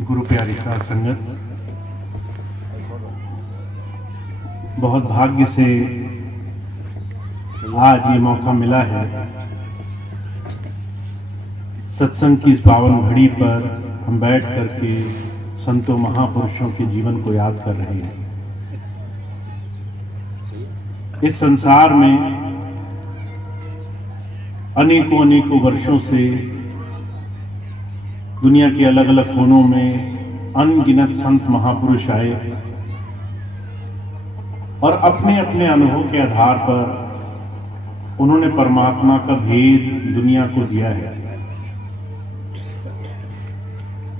गुरु प्यारी साध संगत, बहुत भाग्य से आज ये मौका मिला है सत्संग की इस पावन घड़ी पर हम बैठ करके संतों महापुरुषों के जीवन को याद कर रहे हैं। इस संसार में अनेकों अनेकों वर्षों से दुनिया के अलग अलग कोनों में अनगिनत संत महापुरुष आए और अपने अपने अनुभव के आधार पर उन्होंने परमात्मा का भेद दुनिया को दिया है।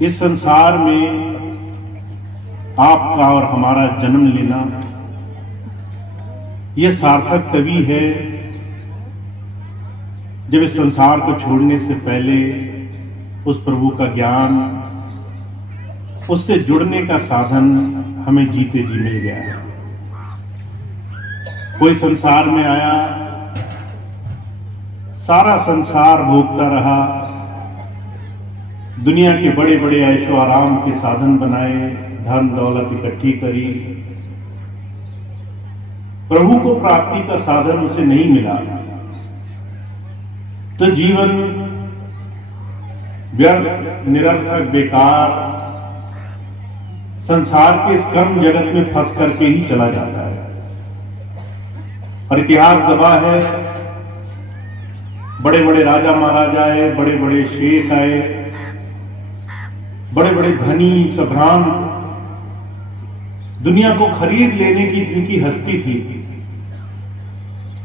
इस संसार में आपका और हमारा जन्म लेना यह सार्थक तभी है जब इस संसार को छोड़ने से पहले उस प्रभु का ज्ञान, उससे जुड़ने का साधन हमें जीते जी मिल गया है। कोई संसार में आया, सारा संसार भोगता रहा, दुनिया के बड़े बड़े ऐशो आराम के साधन बनाए, धन दौलत इकट्ठी करी, प्रभु को प्राप्ति का साधन उसे नहीं मिला तो जीवन व्यर्थ, निरर्थक, बेकार संसार के इस कर्म जगत में फंस करके ही चला जाता है। और इतिहास गवाह है, बड़े बड़े राजा महाराजा आए, बड़े बड़े शेख आए, बड़े बड़े धनी संभ्रांत, दुनिया को खरीद लेने की जिनकी हस्ती थी,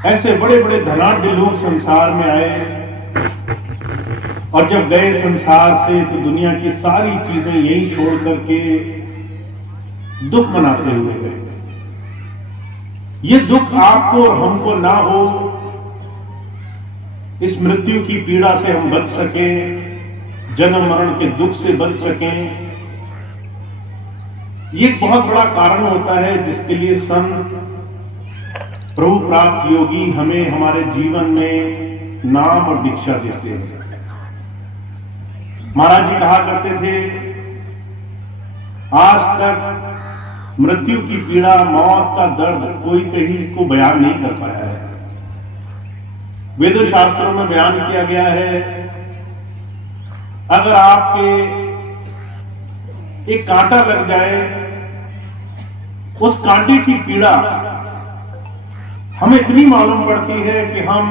ऐसे बड़े बड़े धनाढ्य लोग संसार में आए और जब गए संसार से तो दुनिया की सारी चीजें यही छोड़ करके दुख मनाते हुए गए। ये दुख आपको और हमको ना हो, इस मृत्यु की पीड़ा से हम बच सकें, जन्म मरण के दुख से बच सकें, ये एक बहुत बड़ा कारण होता है जिसके लिए संत, प्रभु प्राप्त योगी हमें हमारे जीवन में नाम और दीक्षा देते हैं। महाराज जी कहा करते थे, आज तक मृत्यु की पीड़ा, मौत का दर्द कोई कहीं को बयान नहीं कर पाया है। वेदों शास्त्रों में बयान किया गया है, अगर आपके एक कांटा लग जाए, उस कांटे की पीड़ा हमें इतनी मालूम पड़ती है कि हम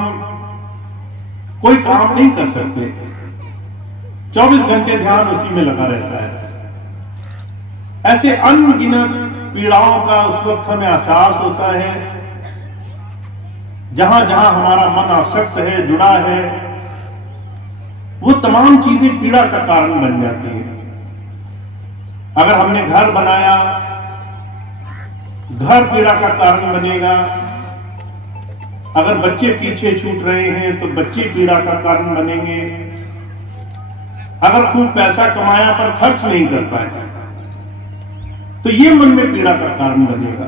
कोई काम नहीं कर सकते, 24 घंटे ध्यान उसी में लगा रहता है। ऐसे अनगिनत पीड़ाओं का उस वक्त हमें एहसास होता है, जहां जहां हमारा मन आसक्त है, जुड़ा है, वो तमाम चीजें पीड़ा का कारण बन जाती है। अगर हमने घर बनाया, घर पीड़ा का कारण बनेगा। अगर बच्चे पीछे छूट रहे हैं तो बच्चे पीड़ा का कारण बनेंगे। अगर खूब पैसा कमाया पर खर्च नहीं कर पाए तो ये मन में पीड़ा का कारण बनेगा।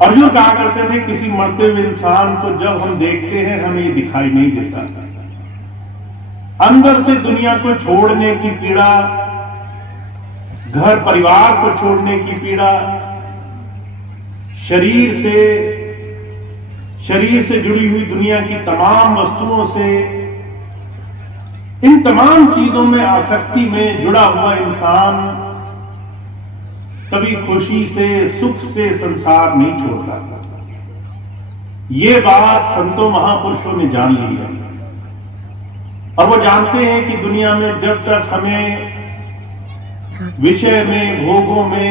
अर्जुन कहा करते थे, किसी मरते हुए इंसान को जब हम देखते हैं हमें ये दिखाई नहीं देता। अंदर से दुनिया को छोड़ने की पीड़ा, घर परिवार को छोड़ने की पीड़ा, शरीर से जुड़ी हुई दुनिया की तमाम वस्तुओं से, इन तमाम चीजों में आसक्ति में जुड़ा हुआ इंसान कभी खुशी से, सुख से संसार नहीं छोड़ता। ये बात संतों महापुरुषों ने जान ली है और वो जानते हैं कि दुनिया में जब तक हमें विषय में, भोगों में,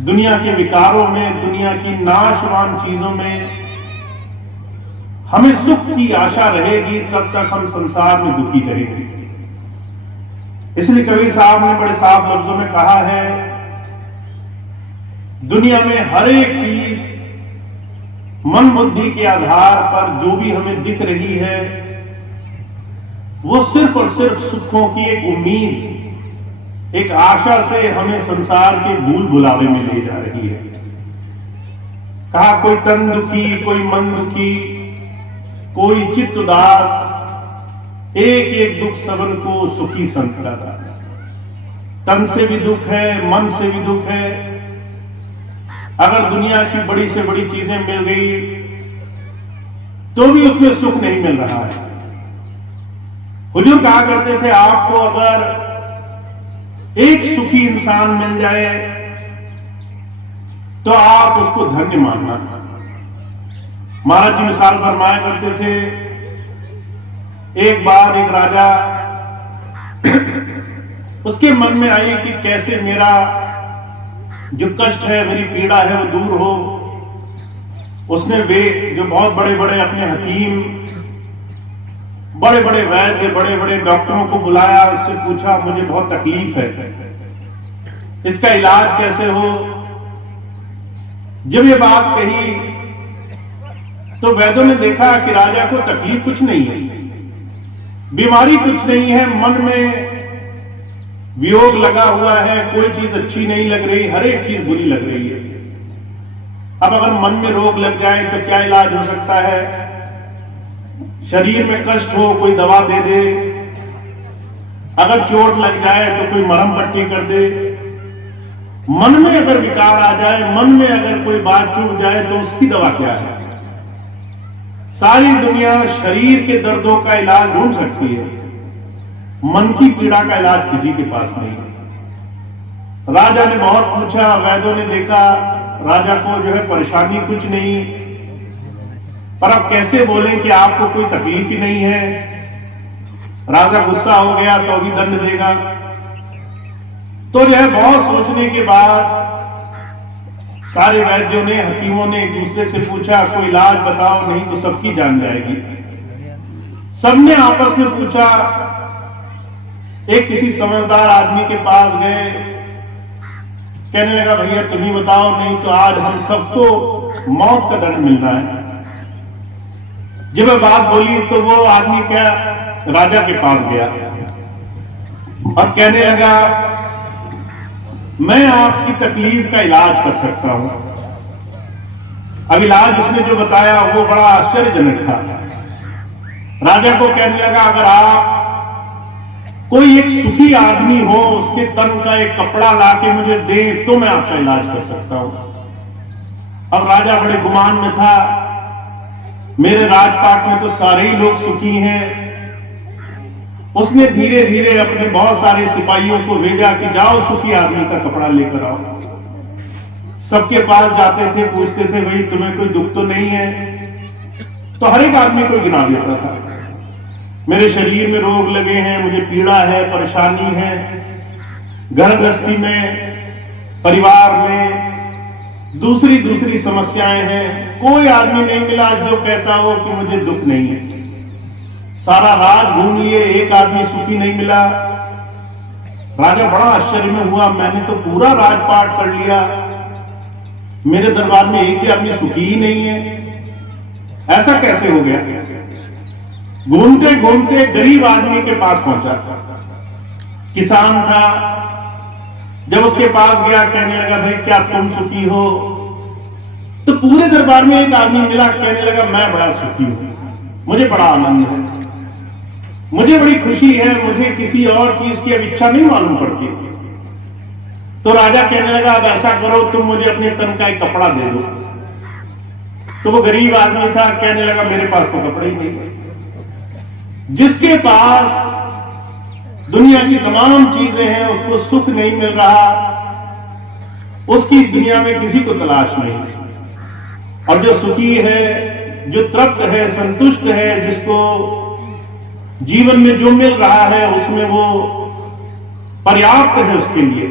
दुनिया के विकारों में, दुनिया की नाशवान चीजों में हमें सुख की आशा रहेगी, तब तक हम संसार में दुखी रहेंगे। इसलिए कबीर साहब ने बड़े साफ लफ्जों में कहा है, दुनिया में हर एक चीज मन बुद्धि के आधार पर जो भी हमें दिख रही है, वो सिर्फ और सिर्फ सुखों की एक उम्मीद, एक आशा से हमें संसार के भूल भुलावे में ले जा रही है। कहा, कोई तन दुखी, कोई मन दुखी, कोई चित्त उदास, एक एक दुख सबन को सुखी संत का। तन से भी दुख है, मन से भी दुख है। अगर दुनिया की बड़ी से बड़ी चीजें मिल गई तो भी उसमें सुख नहीं मिल रहा है। हुजूर कहा करते थे, आपको अगर एक सुखी इंसान मिल जाए तो आप उसको धन्य मानना। महाराज जी मिसाल फरमाया करते थे, एक बार एक राजा उसके मन में आई कि कैसे मेरा जो कष्ट है, मेरी पीड़ा है वो दूर हो। उसने वे जो बहुत बड़े बड़े अपने हकीम, बड़े बड़े वैद्य, बड़े बड़े डॉक्टरों को बुलाया, उससे पूछा मुझे बहुत तकलीफ है, इसका इलाज कैसे हो। जब ये बात कही तो वैद्यों ने देखा कि राजा को तकलीफ कुछ नहीं है, बीमारी कुछ नहीं है, मन में वियोग लगा हुआ है, कोई चीज अच्छी नहीं लग रही, हर एक चीज बुरी लग रही है। अब अगर मन में रोग लग जाए तो क्या इलाज हो सकता है? शरीर में कष्ट हो कोई दवा दे दे, अगर चोट लग जाए तो कोई मरहम पट्टी कर दे। मन में अगर विकार आ जाए, मन में अगर कोई बात चूक जाए तो उसकी दवा क्या है? सारी दुनिया शरीर के दर्दों का इलाज ढूंढ सकती है, मन की पीड़ा का इलाज किसी के पास नहीं है। राजा ने बहुत पूछा, वैद्यों ने देखा राजा को जो है परेशानी कुछ नहीं, पर अब कैसे बोले कि आपको कोई तकलीफ ही नहीं है। राजा गुस्सा हो गया तो भी दंड देगा। तो जो है बहुत सोचने के बाद सारे वैद्यों ने, हकीमों ने एक दूसरे से पूछा, कोई इलाज बताओ, नहीं तो सबकी जान जाएगी। सबने आपस में पूछा। एक किसी समझदार आदमी के पास गए, कहने लगा भैया तुम ही बताओ, नहीं तो आज हम सबको मौत का दंड मिलना है। जब वह बात बोली तो वो आदमी क्या राजा के पास गया और कहने लगा मैं आपकी तकलीफ का इलाज कर सकता हूं। अब इलाज उसने जो बताया वो बड़ा आश्चर्यजनक था। राजा को कहने लगा अगर आप कोई एक सुखी आदमी हो, उसके तन का एक कपड़ा लाके मुझे दे तो मैं आपका इलाज कर सकता हूं। अब राजा बड़े गुमान में था, मेरे राजपाट में तो सारे ही लोग सुखी हैं। उसने धीरे धीरे अपने बहुत सारे सिपाहियों को भेजा कि जाओ सुखी आदमी का कपड़ा लेकर आओ। सबके पास जाते थे, पूछते थे भाई तुम्हें कोई दुख तो नहीं है? तो हर एक आदमी को गिना देता था, मेरे शरीर में रोग लगे हैं, मुझे पीड़ा है, परेशानी है, घर गृहस्थी में, परिवार में दूसरी दूसरी समस्याएं हैं। कोई आदमी नहीं मिला जो कहता हो कि मुझे दुख नहीं है। सारा राज घूम लिए, एक आदमी सुखी नहीं मिला। राजा बड़ा आश्चर्य में हुआ, मैंने तो पूरा राजपाट कर लिया, मेरे दरबार में एक भी आदमी सुखी ही नहीं है, ऐसा कैसे हो गया? घूमते घूमते गरीब आदमी के पास पहुंचा, किसान था। जब उसके पास गया, कहने लगा भाई क्या तुम सुखी हो? तो पूरे दरबार में एक आदमी मिला, कहने लगा मैं बड़ा सुखी हूं, मुझे बड़ा आनंद है, मुझे बड़ी खुशी है, मुझे किसी और चीज की अब इच्छा नहीं मालूम पड़ती। तो राजा कहने लगा अब ऐसा करो, तुम मुझे अपने तन का एक कपड़ा दे दो। तो वो गरीब आदमी था, कहने लगा मेरे पास तो कपड़े ही नहीं। जिसके पास दुनिया की तमाम चीजें हैं, उसको सुख नहीं मिल रहा, उसकी दुनिया में किसी को तलाश नहीं। और जो सुखी है, जो तृप्त है, संतुष्ट है, जिसको जीवन में जो मिल रहा है उसमें वो पर्याप्त है उसके लिए,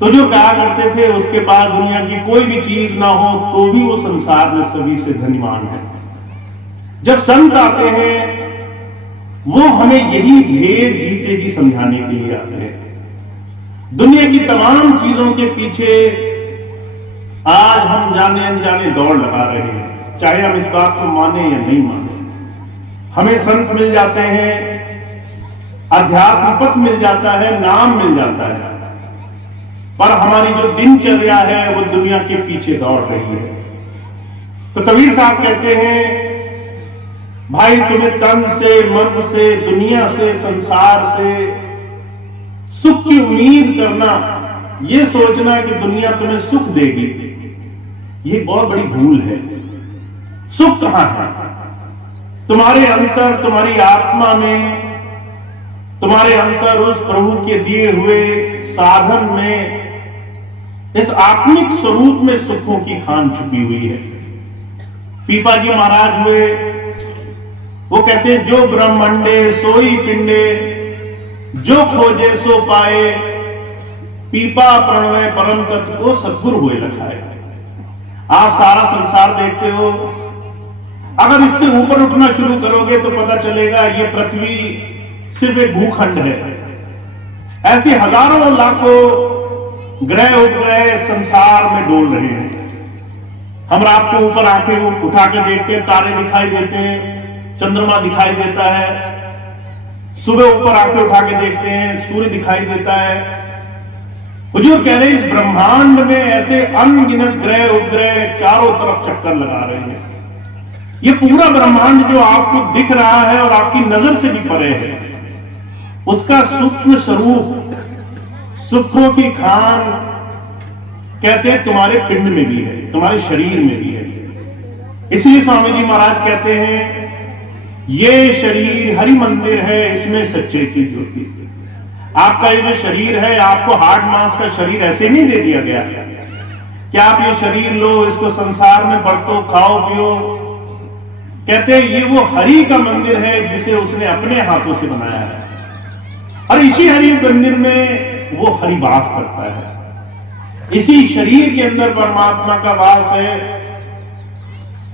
तो जो कहा करते थे उसके पास दुनिया की कोई भी चीज ना हो तो भी वो संसार में सभी से धनवान है। जब संत आते हैं वो हमें यही भेद जीते जी समझाने के लिए आते हैं। दुनिया की तमाम चीजों के पीछे आज हम जाने अनजाने दौड़ लगा रहे हैं, चाहे हम इस बात को माने या नहीं माने। हमें संत मिल जाते हैं, अध्यात्म पथ मिल जाता है, नाम मिल जाता है, पर हमारी जो दिनचर्या है वो दुनिया के पीछे दौड़ रही है। तो कबीर साहब कहते हैं भाई तुम्हें तन से, मन से, दुनिया से, संसार से सुख की उम्मीद करना, यह सोचना कि दुनिया तुम्हें सुख देगी, यह बहुत बड़ी भूल है। सुख कहां है? तुम्हारे अंतर, तुम्हारी आत्मा में, तुम्हारे अंतर उस प्रभु के दिए हुए साधन में, इस आत्मिक स्वरूप में सुखों की खान छुपी हुई है। पीपा जी महाराज हुए, वो कहते हैं जो ब्रह्मंडे सोई पिंडे, जो खोजे सो पाए, पीपा प्रणवय परम तत्व को सद्गुरु हुए लखाए। आप सारा संसार देखते हो, अगर इससे ऊपर उठना शुरू करोगे तो पता चलेगा ये पृथ्वी सिर्फ एक भूखंड है। ऐसे हजारों लाखों ग्रह उपग्रह संसार में डोल रहे हैं। हम रात को ऊपर आंखें उठा के देखते हैं, तारे दिखाई देते हैं, चंद्रमा दिखाई देता है। सुबह ऊपर आंखें उठा के देखते हैं, सूर्य दिखाई देता है। हुजूर कह रहे हैं इस ब्रह्मांड में ऐसे अनगिनत ग्रह उपग्रह चारों तरफ चक्कर लगा रहे हैं। ये पूरा ब्रह्मांड जो आपको दिख रहा है और आपकी नजर से भी परे है, उसका सूक्ष्म स्वरूप, सुखों की खान कहते हैं तुम्हारे पिंड में भी है, तुम्हारे शरीर में भी है। इसलिए स्वामी जी महाराज कहते हैं ये शरीर हरि मंदिर है, इसमें सच्चे की ज्योति। आपका ये जो शरीर है, आपको हार्ड मांस का शरीर ऐसे नहीं दे दिया गया कि आप ये शरीर लो, इसको संसार में बरतो, खाओ पियो। कहते हैं ये वो हरि का मंदिर है जिसे उसने अपने हाथों से बनाया है, और इसी हरि मंदिर में वो हरि वास करता है। इसी शरीर के अंदर परमात्मा का वास है।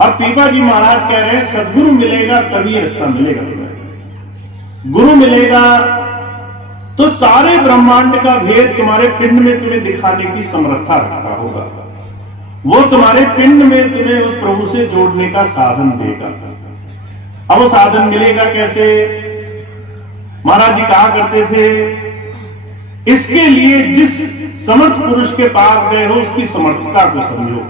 और पीपा जी महाराज कह रहे हैं सदगुरु मिलेगा तभी रास्ता मिलेगा तुम्हें। गुरु मिलेगा तो सारे ब्रह्मांड का भेद तुम्हारे पिंड में तुम्हें दिखाने की समर्था रखता होगा। वो तुम्हारे पिंड में तुम्हें उस प्रभु से जोड़ने का साधन देगा। अब वो साधन मिलेगा कैसे? महाराज जी कहा करते थे इसके लिए जिस समर्थ पुरुष के पास गए हो उसकी समर्थता को समझो।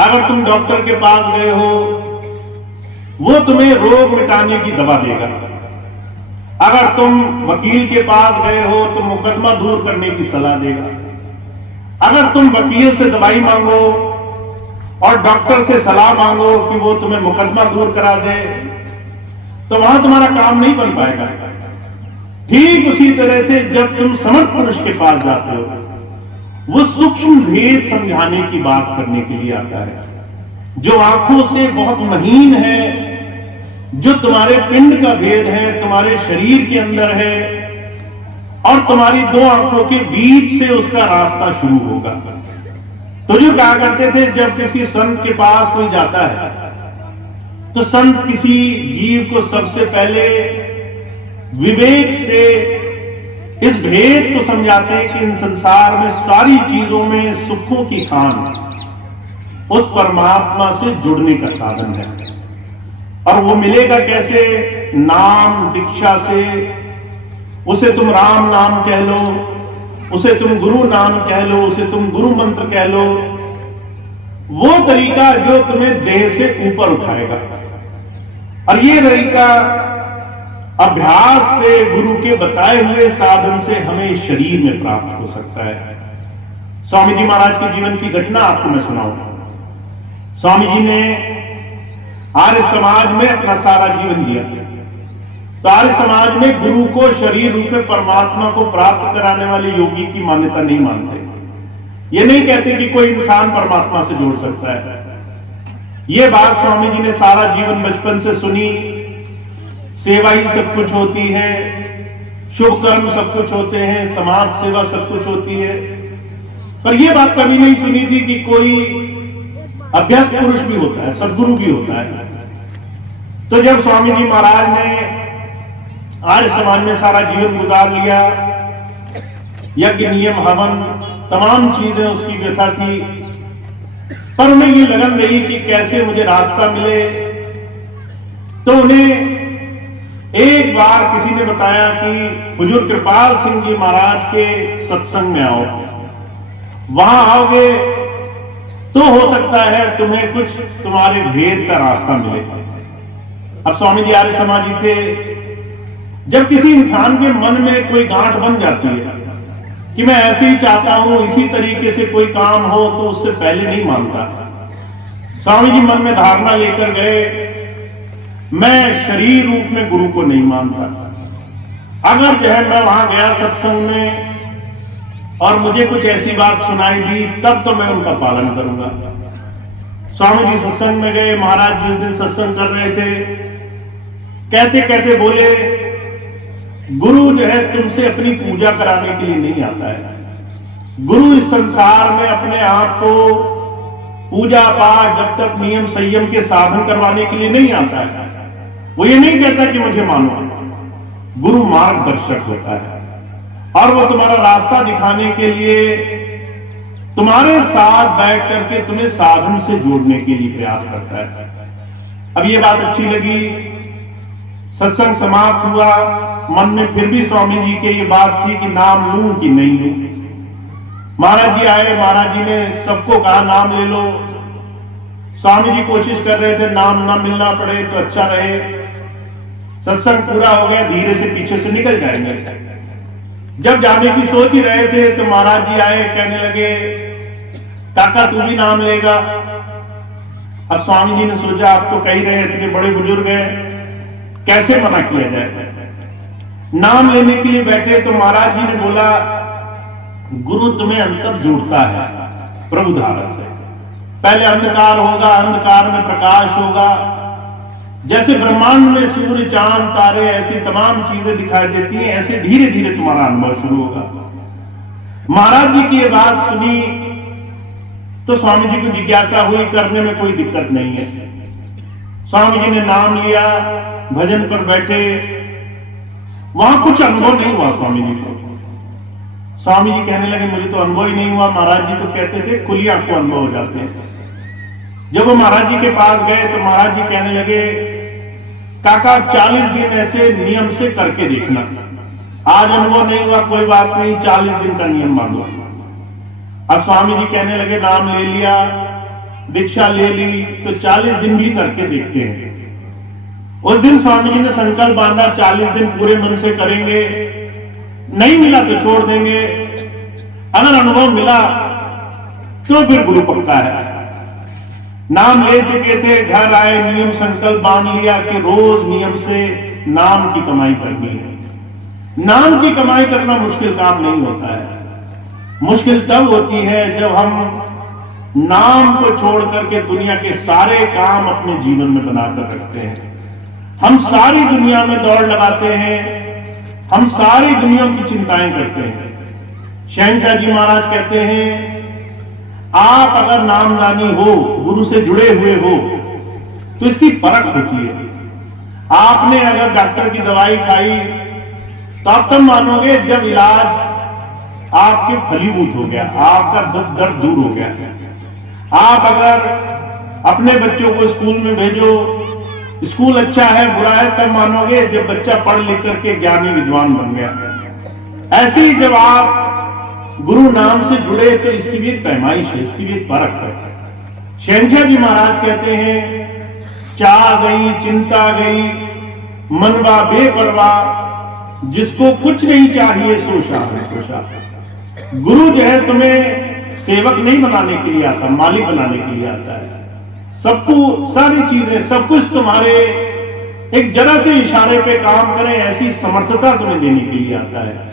अगर तुम डॉक्टर के पास गए हो, वो तुम्हें रोग मिटाने की दवा देगा। अगर तुम वकील के पास गए हो तो मुकदमा दूर करने की सलाह देगा। अगर तुम वकील से दवाई मांगो और डॉक्टर से सलाह मांगो कि वो तुम्हें मुकदमा दूर करा दे, तो वहां तुम्हारा काम नहीं बन पाएगा। ठीक उसी तरह से जब तुम समर्थ पुरुष के पास जाते हो, वो सूक्ष्म भेद समझाने की बात करने के लिए आता है, जो आंखों से बहुत महीन है, जो तुम्हारे पिंड का भेद है, तुम्हारे शरीर के अंदर है, और तुम्हारी दो आंखों के बीच से उसका रास्ता शुरू होगा। तो जो कहा करते थे जब किसी संत के पास कोई जाता है तो संत किसी जीव को सबसे पहले विवेक से इस भेद को समझाते हैं कि इन संसार में सारी चीजों में सुखों की खान उस परमात्मा से जुड़ने का साधन है। और वो मिलेगा कैसे? नाम दीक्षा से। उसे तुम राम नाम कह लो, उसे तुम गुरु नाम कह लो, उसे तुम गुरु मंत्र कह लो। वो तरीका जो तुम्हें देह से ऊपर उठाएगा, और ये तरीका अभ्यास से, गुरु के बताए हुए साधन से हमें शरीर में प्राप्त हो सकता है। स्वामी जी महाराज के जीवन की घटना आपको मैं सुनाऊंगा। स्वामी जी ने आर्य समाज में अपना सारा जीवन जिया। तो आर्य समाज में गुरु को शरीर रूप में परमात्मा को प्राप्त कराने वाले योगी की मान्यता नहीं मानते। ये नहीं कहते कि कोई इंसान परमात्मा से जोड़ सकता है। ये बात स्वामी जी ने सारा जीवन बचपन से सुनी। सेवा ही सब कुछ होती है, शुभ कर्म सब कुछ होते हैं, समाज सेवा सब कुछ होती है, पर यह बात कभी नहीं सुनी थी कि कोई अभ्यस्त पुरुष भी होता है, सदगुरु भी होता है। तो जब स्वामी जी महाराज ने आर्य समाज में सारा जीवन गुजार लिया, यज्ञ नियम हवन तमाम चीजें उसकी व्यथा थी, पर उन्हें ये लगन रही कि कैसे मुझे रास्ता मिले। तो उन्हें एक बार किसी ने बताया कि हुजूर कृपाल सिंह जी महाराज के सत्संग में आओ, वहां आओगे तो हो सकता है तुम्हें कुछ तुम्हारे भेद का रास्ता मिले। अब स्वामी जी आर्य समाजी थे, जब किसी इंसान के मन में कोई गांठ बन जाती है कि मैं ऐसे ही चाहता हूं, इसी तरीके से कोई काम हो, तो उससे पहले नहीं मानता। स्वामी जी मन में धारणा लेकर गए, मैं शरीर रूप में गुरु को नहीं मानता। अगर जो है मैं वहां गया सत्संग में और मुझे कुछ ऐसी बात सुनाई दी, तब तो मैं उनका पालन करूंगा। स्वामी जी सत्संग में गए, महाराज जी उस दिन सत्संग कर रहे थे, कहते कहते बोले, गुरु जो है तुमसे अपनी पूजा कराने के लिए नहीं आता है। गुरु इस संसार में अपने आप को पूजा पाठ, जब तक नियम संयम के साधन करवाने के लिए नहीं आता है। वो ये नहीं कहता कि मुझे मानो। गुरु मार्गदर्शक होता है और वो तुम्हारा रास्ता दिखाने के लिए तुम्हारे साथ बैठ करके तुम्हें साधन से जोड़ने के लिए प्रयास करता है। अब ये बात अच्छी लगी, सत्संग समाप्त हुआ, मन में फिर भी स्वामी जी के ये बात थी कि नाम लूं कि नहीं लूं। महाराज जी आए, महाराज जी ने सबको कहा नाम ले लो। स्वामी जी कोशिश कर रहे थे नाम ना मिलना पड़े तो अच्छा रहे। सत्संग पूरा हो गया, धीरे से पीछे से निकल जाएंगे। जब जाने की सोच ही रहे थे तो महाराज जी आए, कहने लगे, काका तू भी नाम लेगा। अब स्वामी जी ने सोचा, आप तो कह रहे हैं, इतने बड़े बुजुर्ग हैं, कैसे मना किया जाए। नाम लेने के लिए बैठे तो महाराज जी ने बोला, गुरु तुम्हें अंतर जोड़ता है प्रभु धारा से। पहले अंधकार होगा, अंधकार में प्रकाश होगा। जैसे ब्रह्मांड में सूर्य चांद तारे ऐसी तमाम चीजें दिखाई देती हैं, ऐसे धीरे धीरे तुम्हारा अनुभव शुरू होगा। महाराज जी की ये बात सुनी तो स्वामी जी को जिज्ञासा हुई, करने में कोई दिक्कत नहीं है। स्वामी जी ने नाम लिया, भजन पर बैठे, वहां कुछ अनुभव नहीं हुआ स्वामी जी को। स्वामी जी कहने लगे, मुझे तो अनुभव ही नहीं हुआ। महाराज जी तो कहते थे खुली आंख को अनुभव हो जाते हैं। जब वो महाराज जी के पास गए तो महाराज जी कहने लगे, काका 40 दिन ऐसे नियम से करके देखना। आज अनुभव नहीं हुआ, कोई बात नहीं, 40 दिन का नियम मान लो। अब स्वामी जी कहने लगे, नाम ले लिया, दीक्षा ले ली, तो 40 दिन भी करके देखते हैं। उस दिन स्वामी जी ने संकल्प बांधा, 40 दिन पूरे मन से करेंगे, नहीं मिला तो छोड़ देंगे, अगर अनुभव मिला तो फिर गुरु पक्का है। नाम ले चुके थे, घर आए, नियम संकल्प बांध लिया कि रोज नियम से नाम की कमाई करनी है। नाम की कमाई करना मुश्किल काम नहीं होता है। मुश्किल तब होती है जब हम नाम को छोड़ करके दुनिया के सारे काम अपने जीवन में बनाकर रखते हैं। हम सारी दुनिया में दौड़ लगाते हैं, हम सारी दुनिया की चिंताएं करते हैं। शहनशाह जी महाराज कहते हैं, आप अगर नामदानी हो, गुरु से जुड़े हुए हो, तो इसकी परख होती है। आपने अगर डॉक्टर की दवाई खाई तो आप तब मानोगे जब इलाज आपके फलीभूत हो गया, आपका दुख दर्द दूर हो गया। आप अगर अपने बच्चों को स्कूल में भेजो, स्कूल अच्छा है बुरा है, तब मानोगे जब बच्चा पढ़ लिख करके ज्ञानी विद्वान बन गया। ऐसे ही जब आप गुरु नाम से जुड़े तो इसकी भी एक पैमाइश है, इसकी भी एक परख है। शहनशाह जी महाराज कहते हैं, चाह गई चिंता गई, मनवा बेपरवाह, जिसको कुछ नहीं चाहिए सो शाह। गुरु जो है तुम्हें सेवक नहीं बनाने के लिए आता, मालिक बनाने के लिए आता है। सबको सारी चीजें, सब कुछ तुम्हारे एक जरा से इशारे पे काम करें, ऐसी समर्थता तुम्हें देने के लिए आता है।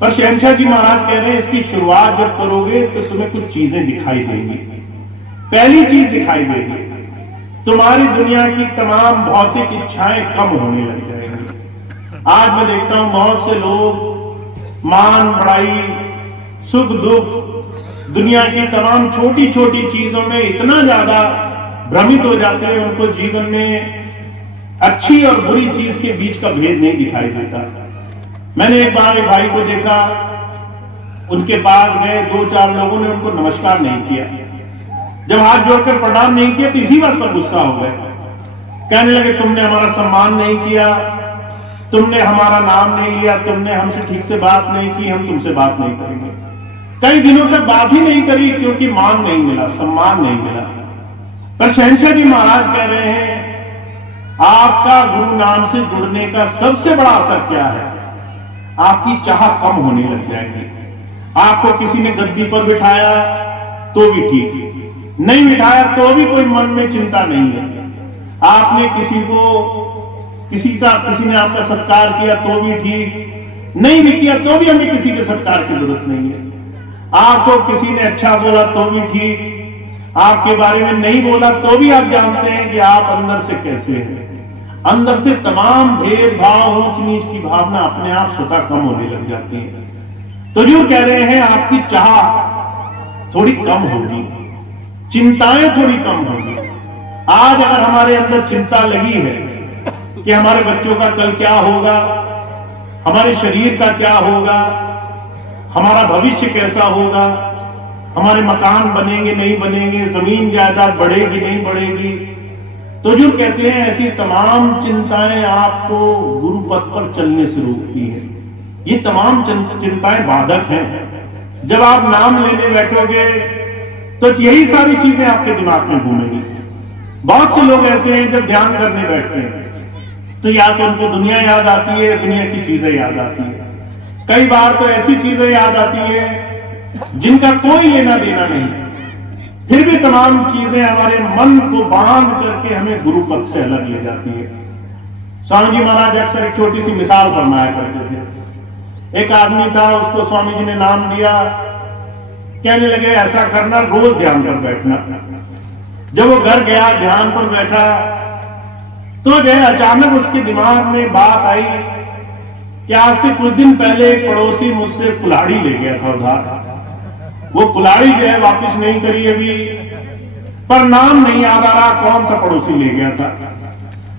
पर शहनशाह जी महाराज कह रहे हैं, इसकी शुरुआत जब करोगे तो तुम्हें कुछ चीजें दिखाई देंगी। पहली चीज दिखाई देगी, तुम्हारी दुनिया की तमाम भौतिक इच्छाएं कम होने लग जाएंगी। आज मैं देखता हूं बहुत से लोग मान बढ़ाई, सुख दुख, दुनिया की तमाम छोटी छोटी चीजों में इतना ज्यादा भ्रमित हो जाते हैं, उनको जीवन में अच्छी और बुरी चीज के बीच का भेद नहीं दिखाई देता। मैंने एक बार एक भाई को देखा, उनके पास गए, 2-4 लोगों ने उनको नमस्कार नहीं किया। जब हाथ जोड़कर प्रणाम नहीं किया तो इसी बात पर गुस्सा हो गए। कहने लगे, तुमने हमारा सम्मान नहीं किया, तुमने हमारा नाम नहीं लिया, तुमने हमसे ठीक से बात नहीं की, हम तुमसे बात नहीं करेंगे। कई दिनों तक बात ही नहीं करी क्योंकि मान नहीं मिला, सम्मान नहीं मिला। पर शहनशाह जी महाराज कह रहे हैं, आपका गुरु नाम से जुड़ने का सबसे बड़ा असर क्या है? आपकी चाह कम होने लग जाएगी। आपको किसी ने गद्दी पर बिठाया तो भी ठीक, नहीं बिठाया तो भी कोई मन में चिंता नहीं है। आपने किसी ने आपका सत्कार किया तो भी ठीक, नहीं भी किया तो भी हमें किसी के सत्कार की जरूरत नहीं है। आपको किसी ने अच्छा बोला तो भी ठीक, आपके बारे में नहीं बोला तो भी आप जानते हैं कि आप अंदर से कैसे हैं। अंदर से तमाम भेदभाव, ऊंच नीच की भावना अपने आप स्वतः कम होने लग जाती है। तो जो कह रहे हैं आपकी चाह थोड़ी कम होगी, चिंताएं थोड़ी कम होगी। आज अगर हमारे अंदर चिंता लगी है कि हमारे बच्चों का कल क्या होगा, हमारे शरीर का क्या होगा, हमारा भविष्य कैसा होगा, हमारे मकान बनेंगे नहीं बनेंगे, जमीन जायदाद बढ़ेगी नहीं बढ़ेगी, तो जो कहते हैं ऐसी तमाम चिंताएं आपको गुरु पथ पर चलने से रोकती हैं। ये तमाम चिंताएं बाधक हैं। जब आप नाम लेने बैठोगे तो यही सारी चीजें आपके दिमाग में घूमेंगी। बहुत से लोग ऐसे हैं जब ध्यान करने बैठते हैं तो या तो उनको दुनिया याद आती है, दुनिया की चीजें याद आती है। कई बार तो ऐसी चीजें याद आती है जिनका कोई लेना देना नहीं, फिर भी तमाम चीजें हमारे मन को बांध करके हमें गुरु पथ से अलग ले जाती है। स्वामी जी महाराज अक्सर एक छोटी सी मिसाल फरमाया करते थे। एक आदमी था, उसको स्वामी जी ने नाम दिया, कहने लगे ऐसा करना, रोज ध्यान पर बैठना। जब वो घर गया, ध्यान पर बैठा, तो जो है अचानक उसके दिमाग में बात आई कि आज से कुछ दिन पहले एक पड़ोसी मुझसे कुल्हाड़ी ले गया था उधार। वो कुल्हाड़ी जो है वापिस नहीं करी अभी, पर नाम नहीं याद आ रहा कौन सा पड़ोसी ले गया था।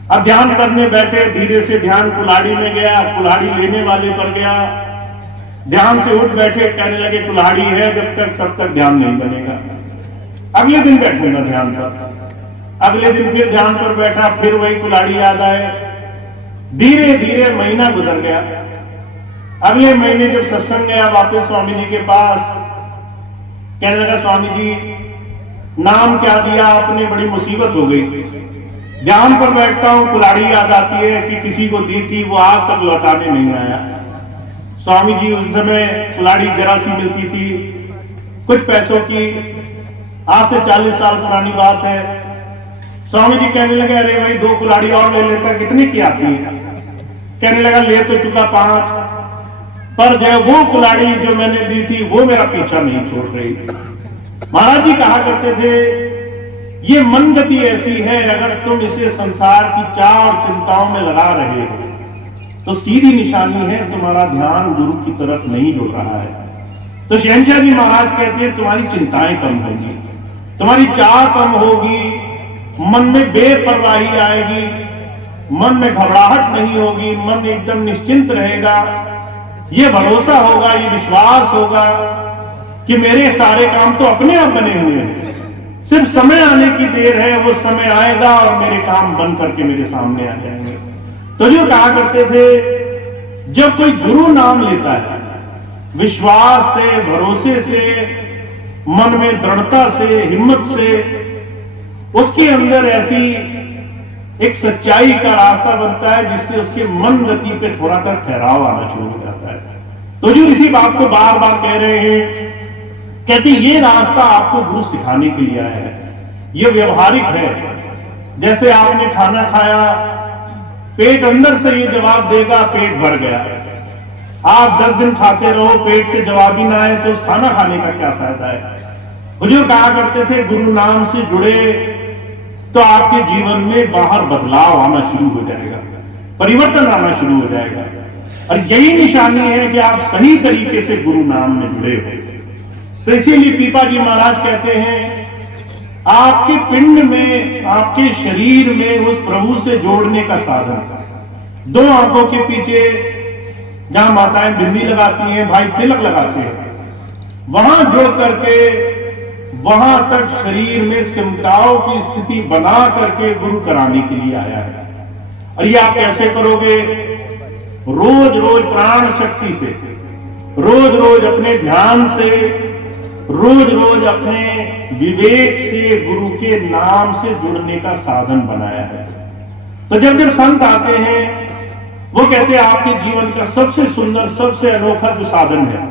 अब ध्यान करने बैठे, धीरे से ध्यान कुल्हाड़ी में गया, कुल्हाड़ी लेने वाले पर गया, ध्यान से उठ बैठे, कहने लगे कुल्हाड़ी है जब तक तब तक ध्यान नहीं बनेगा, अगले दिन बैठूंगा ध्यान पर। अगले दिन फिर ध्यान पर बैठा, फिर वही कुल्हाड़ी याद आए। धीरे धीरे महीना गुजर गया। अगले महीने जब सत्संग गया वापस स्वामी जी के पास, कहने लगा स्वामी जी नाम क्या दिया आपने, बड़ी मुसीबत हो गई। ध्यान पर बैठता हूं, कुल्हाड़ी याद आती है कि किसी को दी थी, वो आज तक लौटाने नहीं आया। स्वामी जी उस समय कुल्हाड़ी जरा सी मिलती थी, कुछ पैसों की, आज से 40 साल पुरानी बात है। स्वामी जी कहने लगे अरे भाई 2 कुल्हाड़ी और ले लेता, कितने की आती है? कहने लगा ले तो चुका 5, पर जो वो कुल्हाड़ी जो मैंने दी थी वो मेरा पीछा नहीं छोड़ रही। महाराज जी कहा करते थे ये मन गति ऐसी है, अगर तुम इसे संसार की 4 चिंताओं में लगा रहे हो तो सीधी निशानी है तुम्हारा ध्यान गुरु की तरफ नहीं जुड़ रहा है। तो शहंशाह जी महाराज कहते हैं तुम्हारी चिंताएं कम होगी, तुम्हारी चाह कम होगी, मन में बेपरवाही आएगी, मन में घबराहट नहीं होगी, मन एकदम निश्चिंत रहेगा। ये भरोसा होगा, ये विश्वास होगा कि मेरे सारे काम तो अपने आप बने हुए हैं, सिर्फ समय आने की देर है, वो समय आएगा और मेरे काम बन करके मेरे सामने आ जाएंगे। तो जो कहा करते थे जब कोई गुरु नाम लेता है विश्वास से, भरोसे से, मन में दृढ़ता से, हिम्मत से, उसके अंदर ऐसी एक सच्चाई का रास्ता बनता है जिससे उसके मन गति पे थोड़ा सा ठहराव आना शुरू हो जाता है। तो जो इसी बात को बार बार कह रहे हैं, कहते ये रास्ता आपको गुरु सिखाने के लिए आया है, ये व्यवहारिक है। जैसे आपने खाना खाया, पेट अंदर से ये जवाब देगा पेट भर गया। आप 10 दिन खाते रहो, पेट से जवाब ही ना आए तो उस खाना खाने का क्या फायदा है। हुजूर कहा करते थे गुरु नाम से जुड़े तो आपके जीवन में बाहर बदलाव आना शुरू हो जाएगा, परिवर्तन आना शुरू हो जाएगा। और यही निशानी है कि आप सही तरीके से गुरु नाम में जुड़े हो। तो इसीलिए पीपा जी महाराज कहते हैं आपके पिंड में, आपके शरीर में उस प्रभु से जोड़ने का साधन 2 आंखों के पीछे जहां माताएं बिंदी लगाती हैं, भाई तिलक लगाते हैं, वहां जुड़ करके वहां तक शरीर में सिमटाव की स्थिति बना करके गुरु कराने के लिए आया है। और ये आप कैसे करोगे? रोज रोज प्राण शक्ति से, रोज रोज अपने ध्यान से, रोज रोज अपने विवेक से गुरु के नाम से जुड़ने का साधन बनाया है। तो जब जब संत आते हैं वो कहते हैं आपके जीवन का सबसे सुंदर, सबसे अनोखा जो साधन है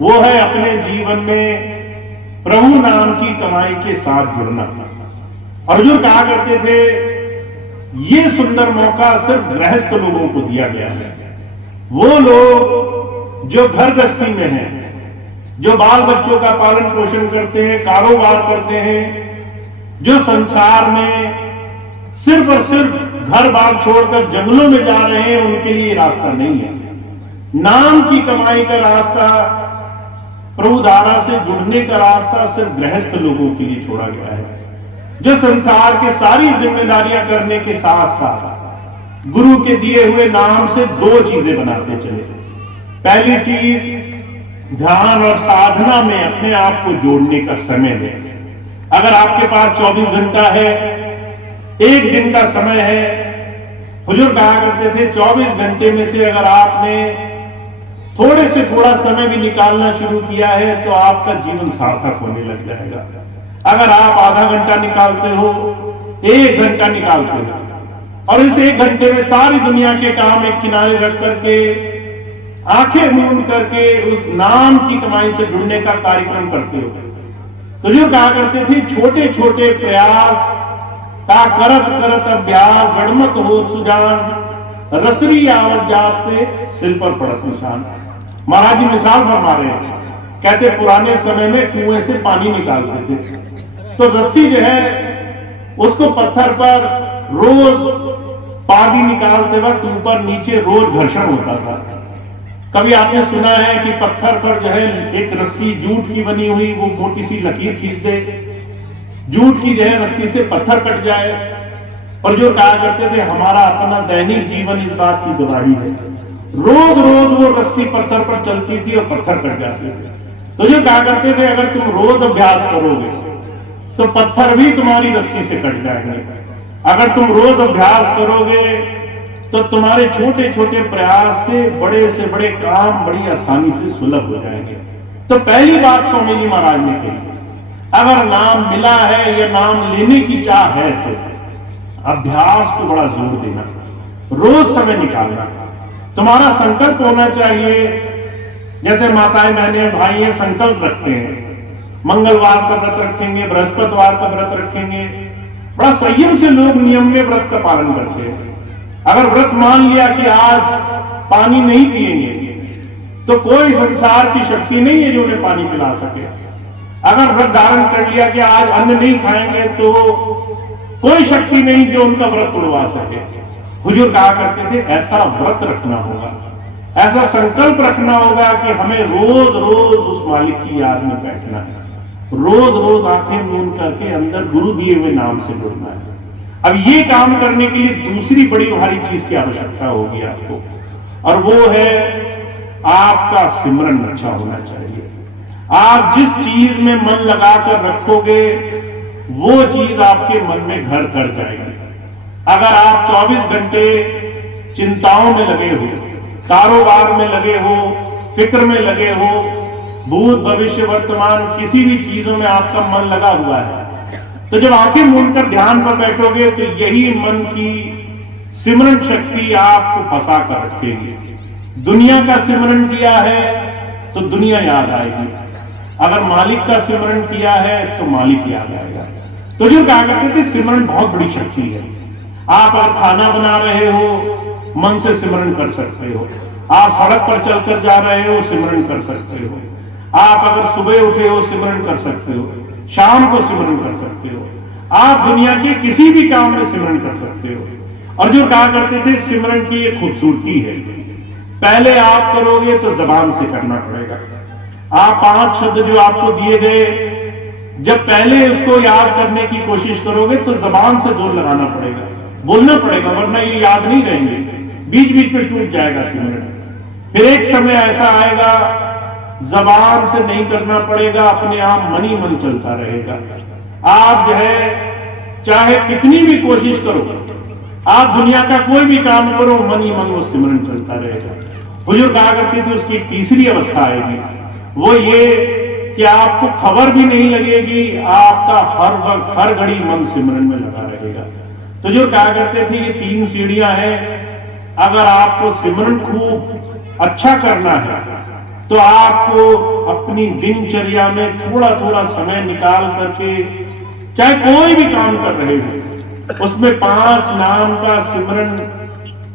वो है अपने जीवन में प्रभु नाम की कमाई के साथ जुड़ना। और जो कहा करते थे ये सुंदर मौका सिर्फ गृहस्थ लोगों को दिया गया है। वो लोग जो घर गृहस्थी में हैं, जो बाल बच्चों का पालन पोषण करते हैं, कारोबार करते हैं, जो संसार में सिर्फ और सिर्फ घर बार छोड़कर जंगलों में जा रहे हैं, उनके लिए रास्ता नहीं है। नाम की कमाई का रास्ता, प्रभु धारा से जुड़ने का रास्ता सिर्फ गृहस्थ लोगों के लिए छोड़ा गया है, जो संसार के सारी जिम्मेदारियां करने के साथ साथ गुरु के दिए हुए नाम से दो चीजें बनाते चले। पहली चीज ध्यान और साधना में अपने आप को जोड़ने का समय दें। अगर आपके पास 24 घंटा है, एक दिन का समय है, हुजूर कहा करते थे 24 घंटे में से अगर आपने थोड़े से थोड़ा समय भी निकालना शुरू किया है तो आपका जीवन सार्थक होने लग जाएगा। अगर आप आधा घंटा निकालते हो, 1 घंटा निकालते हो और इस 1 घंटे में सारी दुनिया के काम एक किनारे रख करके आंखें मूंद करके उस नाम की कमाई से जुड़ने का कार्यक्रम करते हो तो जो कहा करते थे छोटे छोटे प्रयास का करत करत अभ्यास जड़मत हो सुजान, रसरी आवत जात से सिल पर पड़त निशान। महाराज जी मिसाल फरमा रहे हैं, कहते पुराने समय में कुएं से पानी निकालते थे तो रस्सी जो है उसको पत्थर पर रोज पानी निकालते वक्त ऊपर नीचे रोज घर्षण होता था। कभी आपने सुना है कि पत्थर पर जो है एक रस्सी जूट की बनी हुई वो मोटी सी लकीर खींच दे, जूट की जो है रस्सी से पत्थर कट जाए। और जो कहा करते थे हमारा अपना दैनिक जीवन इस बात की गवाही है, रोज रोज वो रस्सी पत्थर पर चलती थी और पत्थर कट जाते थे। तो जो कहा करते थे अगर तुम रोज अभ्यास करोगे तो पत्थर भी तुम्हारी रस्सी से कट जाएंगे। अगर तुम रोज अभ्यास करोगे तो तुम्हारे छोटे छोटे प्रयास से बड़े काम बड़ी आसानी से सुलभ हो जाएंगे। तो पहली बात स्वामी जी महाराज ने कही, अगर नाम मिला है या नाम लेने की चाह है तो अभ्यास को बड़ा जोर देना, रोज समय निकालना। तुम्हारा संकल्प होना चाहिए, जैसे माताएं बहनें भाई ये संकल्प रखते हैं, मंगलवार का व्रत रखेंगे, बृहस्पतिवार का व्रत रखेंगे, बड़ा संयम से लोग नियम में व्रत का पालन करते हैं। अगर व्रत मान लिया कि आज पानी नहीं पिएंगे तो कोई संसार की शक्ति नहीं है जो उन्हें पानी पिला सके। अगर व्रत धारण कर लिया कि आज अन्न नहीं खाएंगे तो कोई शक्ति नहीं जो उनका व्रत तोड़वा सके। हुजूर कहा करते थे ऐसा व्रत रखना होगा, ऐसा संकल्प रखना होगा कि हमें रोज रोज उस मालिक की याद में बैठना है, रोज रोज आंखें मूंद करके अंदर गुरु दिए हुए नाम से जुड़ना है। अब ये काम करने के लिए दूसरी बड़ी भारी चीज की आवश्यकता होगी आपको, और वो है आपका सिमरन अच्छा होना चाहिए। आप जिस चीज में मन लगाकर रखोगे वो चीज आपके मन में घर कर जाएगी। अगर आप 24 घंटे चिंताओं में लगे हो, कारोबार में लगे हो, फिक्र में लगे हो, भूत भविष्य वर्तमान किसी भी चीजों में आपका मन लगा हुआ है, तो जब आंखें मूंदकर ध्यान पर बैठोगे तो यही मन की सिमरन शक्ति आपको फंसा कर रखेगी। दुनिया का सिमरन किया है तो दुनिया याद आएगी, अगर मालिक का सिमरन किया है तो मालिक याद आएगा। तो जो कहा करते थे सिमरन बहुत बड़ी शक्ति है। आप अगर खाना बना रहे हो मन से सिमरन कर सकते हो, आप सड़क पर चलकर जा रहे हो सिमरन कर सकते हो, आप अगर सुबह उठे हो सिमरन कर सकते हो, शाम को सिमरन कर सकते हो, आप दुनिया के किसी भी काम में सिमरन कर सकते हो। और जो कहा करते थे सिमरन की ये खूबसूरती है, पहले आप करोगे तो जबान से करना पड़ेगा। आप 5 शब्द जो आपको दिए गए, जब पहले उसको याद करने की कोशिश करोगे तो जबान से जोर लगाना पड़ेगा, बोलना पड़ेगा, वरना ये याद नहीं रहेंगे, बीच बीच में टूट जाएगा सिमरन। फिर एक समय ऐसा आएगा जबान से नहीं करना पड़ेगा, अपने आप मन ही मन चलता रहेगा। आप जो है चाहे कितनी भी कोशिश करो, आप दुनिया का कोई भी काम करो, मन ही मन वो सिमरन चलता रहेगा। हुजूर कहा करती थी उसकी एक तीसरी अवस्था आएगी, वो ये कि आपको खबर भी नहीं लगेगी, आपका हर वक्त हर घड़ी मन सिमरन में लगा रहेगा। तो जो कहा करते थे ये 3 सीढ़ियां हैं, अगर आपको सिमरन खूब अच्छा करना है तो आपको अपनी दिनचर्या में थोड़ा थोड़ा समय निकाल करके, चाहे कोई भी काम कर रहे हो, उसमें 5 नाम का सिमरन,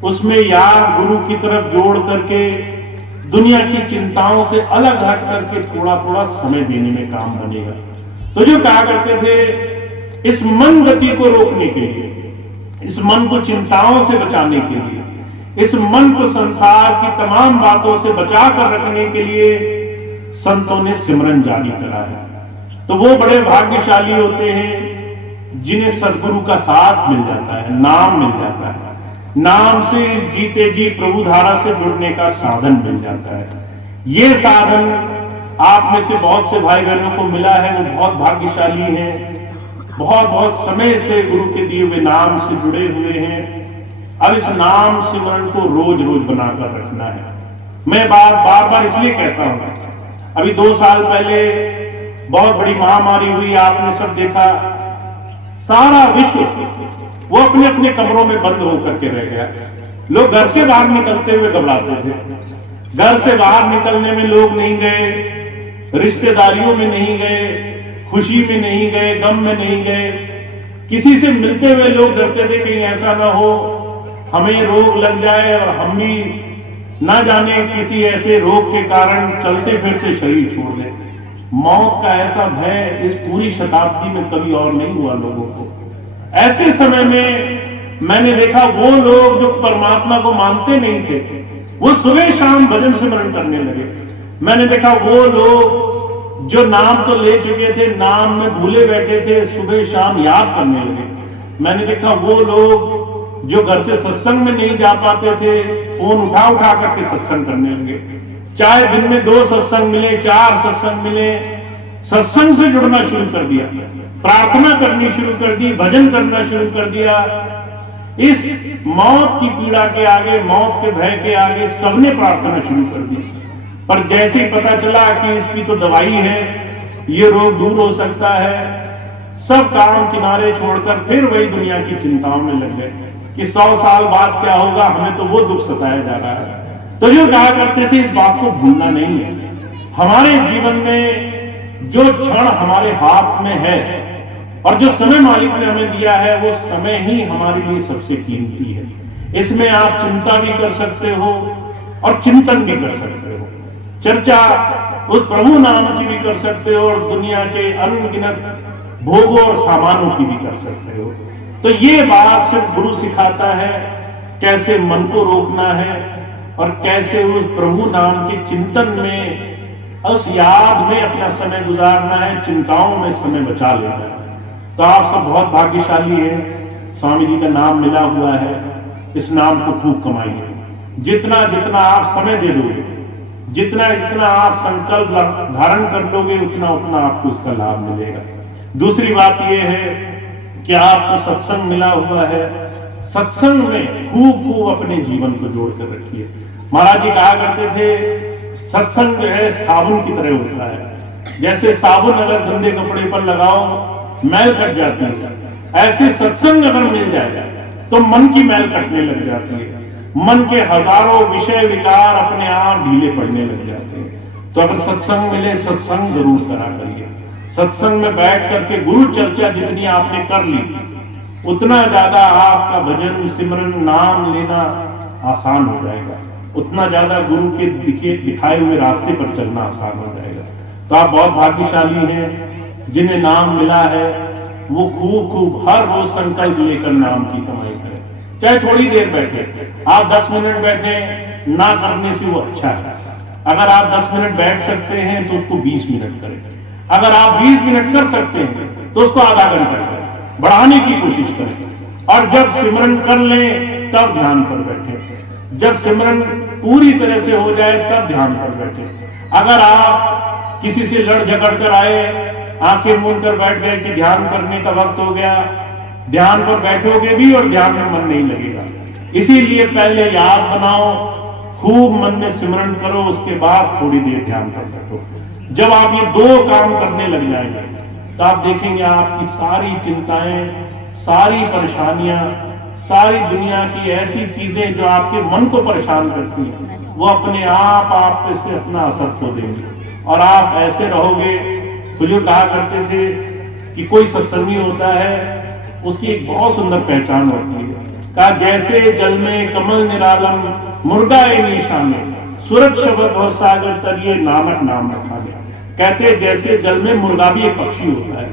उसमें याद गुरु की तरफ जोड़ करके दुनिया की चिंताओं से अलग हट करके थोड़ा थोड़ा समय देने में काम बनेगा। तो जो कहा करते थे इस मन गति को रोकने के लिए, इस मन को चिंताओं से बचाने के लिए, इस मन को संसार की तमाम बातों से बचा कर रखने के लिए संतों ने सिमरन जारी करा है। तो वो बड़े भाग्यशाली होते हैं जिन्हें सदगुरु का साथ मिल जाता है, नाम मिल जाता है, नाम से इस जीते जी प्रभु धारा से जुड़ने का साधन मिल जाता है। ये साधन आप में से बहुत से भाई बहनों को मिला है, वो बहुत भाग्यशाली हैं, बहुत बहुत समय से गुरु के दिए हुए नाम से जुड़े हुए हैं। अब इस नाम सिमरन को रोज रोज बनाकर रखना है। मैं बार बार इसलिए कहता हूं, अभी 2 साल पहले बहुत बड़ी महामारी हुई, आपने सब देखा, सारा विश्व वो अपने अपने कमरों में बंद होकर के रह गया। लोग घर से बाहर निकलते हुए घबराते थे, घर से बाहर निकलने में लोग नहीं गए, रिश्तेदारियों में नहीं गए, खुशी में नहीं गए, गम में नहीं गए, किसी से मिलते हुए लोग डरते थे कहीं ऐसा ना हो हमें रोग लग जाए और हम भी ना जाने किसी ऐसे रोग के कारण चलते फिरते शरीर छोड़ दें। मौत का ऐसा भय इस पूरी शताब्दी में कभी और नहीं हुआ लोगों को। ऐसे समय में मैंने देखा वो लोग जो परमात्मा को मानते नहीं थे, वो सुबह शाम भजन सिमरन करने लगे। मैंने देखा वो लोग जो नाम तो ले चुके थे, नाम में भूले बैठे थे, सुबह शाम याद करने लगे। मैंने देखा वो लोग जो घर से सत्संग में नहीं जा पाते थे, फोन उठा उठा करके सत्संग करने लगे। चाहे दिन में 2 सत्संग मिले, 4 सत्संग मिले, सत्संग से जुड़ना शुरू कर दिया, प्रार्थना करनी शुरू कर दी, भजन करना शुरू कर दिया। इस मौत की पीड़ा के आगे, मौत के भय के आगे सबने प्रार्थना शुरू कर दी। पर जैसे ही पता चला कि इसकी तो दवाई है, ये रोग दूर हो सकता है, सब काम किनारे छोड़कर फिर वही दुनिया की चिंताओं में लग गए कि 100 साल बाद क्या होगा, हमें तो वो दुख सताया जा रहा है। तो जो कहा करते थे इस बात को भूलना नहीं है। हमारे जीवन में जो क्षण हमारे हाथ में है और जो समय मालिक ने हमें दिया है, वो समय ही हमारे लिए सबसे कीमती है। इसमें आप चिंता भी कर सकते हो और चिंतन भी कर सकते हो, चर्चा उस प्रभु नाम की भी कर सकते हो और दुनिया के अनगिनत भोगों और सामानों की भी कर सकते हो। तो ये बात सिर्फ गुरु सिखाता है कैसे मन को रोकना है और कैसे उस प्रभु नाम के चिंतन में, उस याद में अपना समय गुजारना है, चिंताओं में समय बचा लेना है। तो आप सब बहुत भाग्यशाली हैं, स्वामी जी का नाम मिला हुआ है। इस नाम को खूब कमाइए। जितना जितना आप समय दे दोगे, जितना जितना आप संकल्प धारण कर लोगे, उतना उतना आपको इसका लाभ मिलेगा। दूसरी बात यह है कि आपको सत्संग मिला हुआ है, सत्संग में खूब खूब अपने जीवन को जोड़कर रखिए। महाराज जी कहा करते थे सत्संग जो है साबुन की तरह होता है। जैसे साबुन अगर गंदे कपड़े पर लगाओ मैल कट जाती है, ऐसे सत्संग अगर मिल जाए तो मन की मैल कटने लग जाती है। मन के हजारों विषय विकार अपने आप ढीले पड़ने लग जाते हैं। तो अगर सत्संग मिले, सत्संग जरूर करा करिए। सत्संग में बैठ करके गुरु चर्चा जितनी आपने कर ली, उतना ज्यादा आपका भजन सिमरन नाम लेना आसान हो जाएगा, उतना ज्यादा गुरु के दिखाए हुए रास्ते पर चलना आसान हो जाएगा। तो आप बहुत भाग्यशाली हैं जिन्हें नाम मिला है, वो खूब खूब हर रोज संकल्प लेकर नाम की कमाई करें। चाहे थोड़ी देर बैठे, आप 10 मिनट बैठे, ना करने से वो अच्छा है। अगर आप 10 मिनट बैठ सकते हैं तो उसको 20 मिनट करें। अगर आप 20 मिनट कर सकते हैं तो उसको आधा घंटा करें, बढ़ाने की कोशिश करें। और जब सिमरन कर लें तब ध्यान पर बैठे। जब सिमरन पूरी तरह से हो जाए तब ध्यान पर बैठे। अगर आप किसी से लड़ झगड़ कर आए, आंखें मूंद कर बैठ गए कि ध्यान करने का वक्त हो गया, ध्यान पर बैठोगे भी और ध्यान में मन नहीं लगेगा। इसीलिए पहले याद बनाओ, खूब मन में सिमरन करो, उसके बाद थोड़ी देर ध्यान पर बैठो। जब आप ये 2 काम करने लग जाएंगे तो आप देखेंगे आपकी सारी चिंताएं, सारी परेशानियां, सारी दुनिया की ऐसी चीजें जो आपके मन को परेशान करती हैं, वो अपने आप पे से अपना असर खो देंगे और आप ऐसे रहोगे। हुजूर कहा करते थे कि कोई सत्संगी होता है, उसकी एक बहुत सुंदर पहचान होती है। कहा जैसे जल में कमल निरालम मुर्गा ए निशाने, सूरज शब्द भव सागर तरिए नानक नाम रखा गया। कहते जैसे जल में मुर्गा भी एक पक्षी होता है,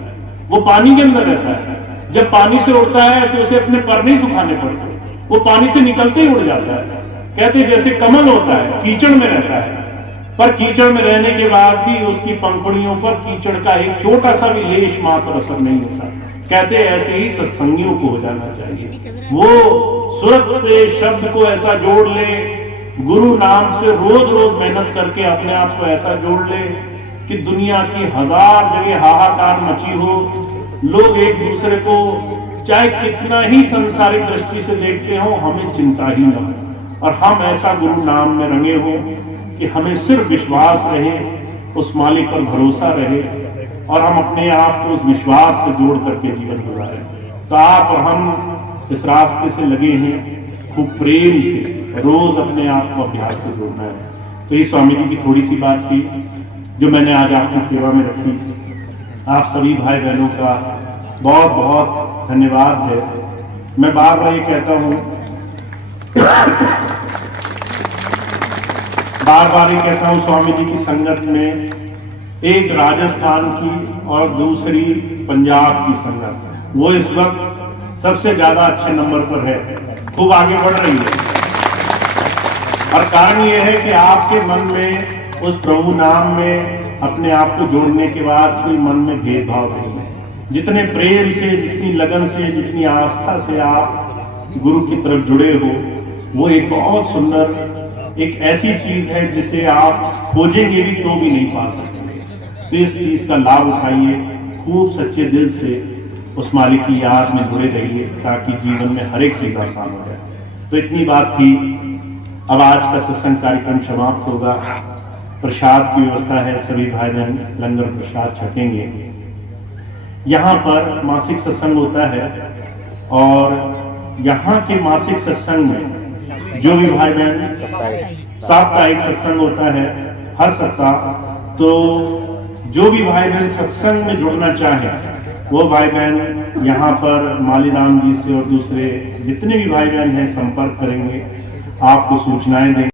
वो पानी के अंदर रहता है। जब पानी से उड़ता है तो उसे अपने पर नहीं सुखाने पड़ते, वो पानी से निकलते ही उड़ जाता है। कहते जैसे कमल होता है, कीचड़ में रहता है, पर कीचड़ में रहने के बाद भी उसकी पंखुड़ियों पर कीचड़ का एक छोटा सा भी लेश मात्र असर नहीं होता। कहते ऐसे ही सत्संगियों को हो जाना चाहिए। वो सूरत से शब्द को ऐसा जोड़ ले, गुरु नाम से रोज रोज मेहनत करके अपने आप को ऐसा जोड़ ले कि दुनिया की 1000 जगह हाहाकार मची हो, लोग एक दूसरे को चाहे कितना ही संसारिक दृष्टि से देखते हो, हमें चिंता ही न हो और हम ऐसा गुरु नाम में रंगे हो कि हमें सिर्फ विश्वास रहे, उस मालिक पर भरोसा रहे और हम अपने आप को उस विश्वास से जोड़ करके जीवन गुजारें। तो आप और हम इस रास्ते से लगे हैं, खूब प्रेम से रोज अपने आप को अभ्यास से जोड़ना है। तो ये स्वामी जी की थोड़ी सी बात थी जो मैंने आज आपकी सेवा में रखी। आप सभी भाई बहनों का बहुत बहुत धन्यवाद है। मैं बार बार ये कहता हूं, बार बार ये कहता हूं, स्वामी जी की संगत में एक राजस्थान की और दूसरी पंजाब की संगत, वो इस वक्त सबसे ज्यादा अच्छे नंबर पर है, खूब आगे बढ़ रही है। और कारण यह है कि आपके मन में उस प्रभु नाम में अपने आप को जोड़ने के बाद कोई मन में भेदभाव नहीं है। जितने प्रेम से, जितनी लगन से, जितनी आस्था से आप गुरु की तरफ जुड़े हो, वो एक बहुत सुंदर, एक ऐसी चीज है जिसे आप खोजेंगे भी तो भी नहीं पा सकते। तो इस चीज का लाभ उठाइए, खूब सच्चे दिल से उस मालिक की याद में जुड़े रहिए ताकि जीवन में हर एक चीज आसान हो जाए। तो इतनी बात थी। अब आज का सत्संग कार्यक्रम समाप्त होगा। प्रसाद की व्यवस्था है, सभी भाई बहन लंगर प्रसाद छकेंगे। यहाँ पर मासिक सत्संग होता है और यहाँ के मासिक सत्संग में जो भी भाई बहन, साप्ताहिक सत्संग होता है हर सप्ताह। तो जो भी भाई बहन सत्संग में जुड़ना चाहे वो भाई बहन यहाँ पर मालीराम जी से और दूसरे जितने भी भाई बहन हैं संपर्क करेंगे, आपको सूचनाएं देंगे।